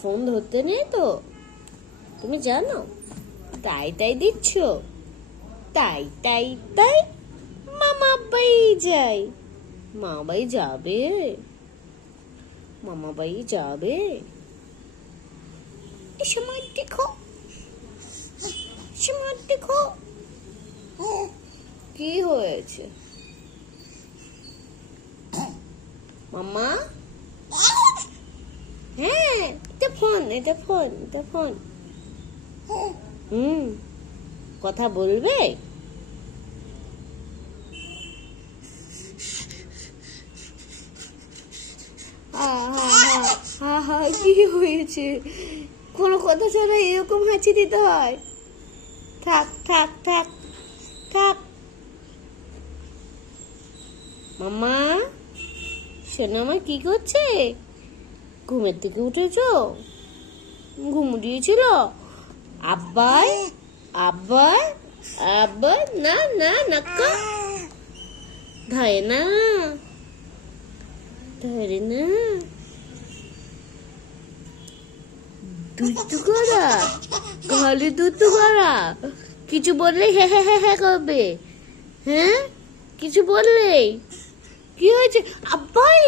Phone ধরতে নেই তো, তুমি জানো? তাই তাই দিচ্ছ, তাই তাই তাই। মামা বাই যাই, মামা বাই যাবে, মামা বাই যাবে। সময় দেখো, সময় দেখো। কি হয়েছে মামা? হ্যাঁ, এটা ফোন, এটা ফোন, এটা ফোন। কথা বলবে? কি হয়েছে? কোনো কথা ছাড়া এরকম হাঁচি দিতে হয়? থাক থাক থাক থাক। মামা শোনো, আমার কি করছে? ঘুমের থেকে উঠেছো? ঘুম দিয়েছিল? আব্বাই আব্বাই আব্বাই, না না নাক্কা ধরে না, ধরে না। দুষ্টু করা, ঘরে দুষ্টু করা। কিছু বললে হ্যাঁ হ্যাঁ হ্যাঁ হ্যাঁ করবে। হ্যাঁ, কিছু বললেই কি হয়েছে? আব্বাই